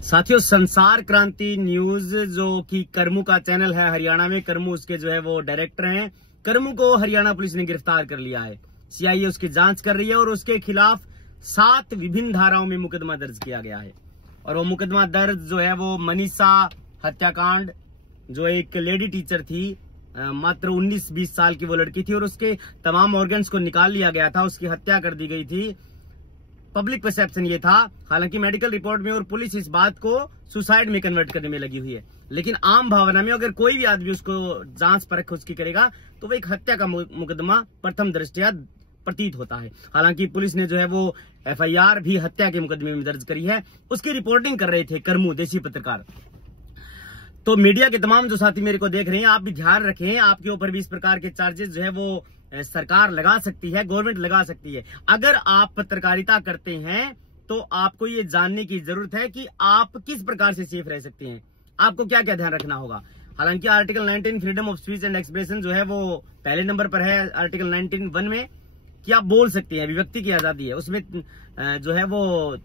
साथियों, संसार क्रांति न्यूज जो कि करमू का चैनल है हरियाणा में, करमू उसके जो है वो डायरेक्टर हैं। करमू को हरियाणा पुलिस ने गिरफ्तार कर लिया है। सीआईए उसकी जांच कर रही है और उसके खिलाफ 7 विभिन्न धाराओं में मुकदमा दर्ज किया गया है। और वो मुकदमा दर्ज जो है वो मनीषा हत्याकांड, जो एक लेडी टीचर थी, मात्र 19-20 साल की वो लड़की थी और उसके तमाम ऑर्गन्स को निकाल लिया गया था, उसकी हत्या कर दी गई थी। पब्लिक परसेप्शन ये था, हालांकि मेडिकल रिपोर्ट में और पुलिस इस बात को सुसाइड में कन्वर्ट करने में लगी हुई है, लेकिन आम भावना में अगर कोई भी आदमी उसको जांच परख उसकी करेगा तो वो एक हत्या का मुकदमा प्रथम दृष्टया प्रतीत होता है। हालांकि पुलिस ने जो है वो एफआईआर भी हत्या के मुकदमे में दर्ज करी है। उसकी रिपोर्टिंग कर रहे थे करमू देशी पत्रकार। तो मीडिया के तमाम जो साथी मेरे को देख रहे हैं, आप भी ध्यान रखें, आपके ऊपर भी इस प्रकार के चार्जेस जो है वो सरकार लगा सकती है, गवर्नमेंट लगा सकती है। अगर आप पत्रकारिता करते हैं तो आपको ये जानने की जरूरत है कि आप किस प्रकार से सेफ रह सकते हैं, आपको क्या क्या ध्यान रखना होगा। हालांकि article 19 freedom of speech and expression जो है वो पहले नंबर पर है। आर्टिकल 19(1) में कि आप बोल सकते हैं, अभिव्यक्ति की आजादी है। उसमें जो है वो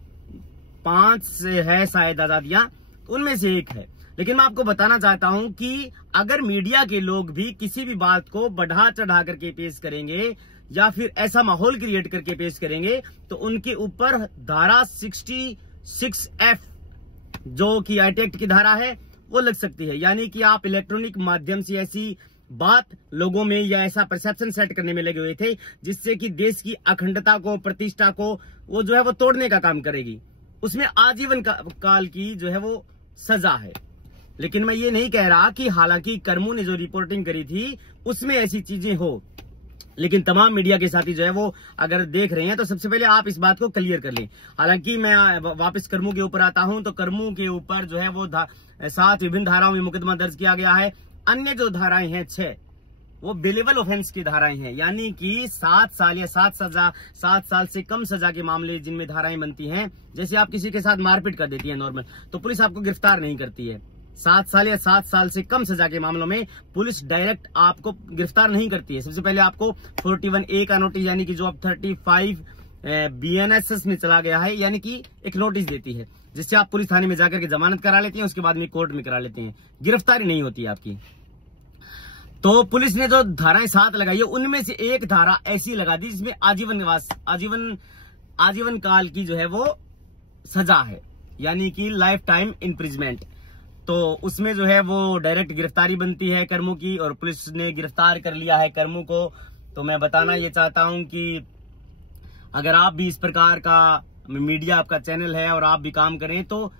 5 है शायद आजादियां, उनमें से एक है। लेकिन मैं आपको बताना चाहता हूं कि अगर मीडिया के लोग भी किसी भी बात को बढ़ा चढ़ा करके पेश करेंगे या फिर ऐसा माहौल क्रिएट करके पेश करेंगे तो उनके ऊपर धारा 66F जो कि आईटी एक्ट की धारा है वो लग सकती है। यानी कि आप इलेक्ट्रॉनिक माध्यम से ऐसी बात लोगों में या ऐसा परसेप्शन सेट करने में लगे हुए थे जिससे कि देश की अखंडता को, प्रतिष्ठा को वो जो है वो तोड़ने का काम करेगी। उसमें आजीवन काल की जो है वो सजा है। लेकिन मैं ये नहीं कह रहा कि हालांकि करमू ने जो रिपोर्टिंग करी थी उसमें ऐसी चीजें हो, लेकिन तमाम मीडिया के साथी जो है वो अगर देख रहे हैं तो सबसे पहले आप इस बात को क्लियर कर लें। हालांकि मैं वापस करमू के ऊपर आता हूं तो करमू के ऊपर जो है वो 7 विभिन्न धाराओं में मुकदमा दर्ज किया गया है। अन्य जो धाराएं हैं 6 वो बिलेबल ऑफेंस की धाराएं हैं, यानी कि 7 साल या 7 साल से कम सजा के मामले जिनमें धाराएं बनती हैं। जैसे आप किसी के साथ मारपीट कर देती है नॉर्मल, तो पुलिस आपको गिरफ्तार नहीं करती है। 7 साल या 7 साल से कम सजा के मामलों में पुलिस डायरेक्ट आपको गिरफ्तार नहीं करती है। सबसे पहले आपको 41A का नोटिस, यानी कि जो अब 35 BNSS में चला गया है, यानी कि एक नोटिस देती है जिससे आप पुलिस थाने में जाकर के जमानत करा लेते हैं, उसके बाद में कोर्ट में करा लेते हैं, गिरफ्तारी नहीं होती है आपकी। तो पुलिस ने जो धाराएं 7 लगाई है उनमें से एक धारा ऐसी लगा दी जिसमें आजीवन काल की जो है वो सजा है, यानी कि लाइफ टाइम इम्प्रिजमेंट। तो उसमें जो है वो डायरेक्ट गिरफ्तारी बनती है करमू की, और पुलिस ने गिरफ्तार कर लिया है करमू को। तो मैं बताना ये चाहता हूं कि अगर आप भी इस प्रकार का मीडिया आपका चैनल है और आप भी काम करें तो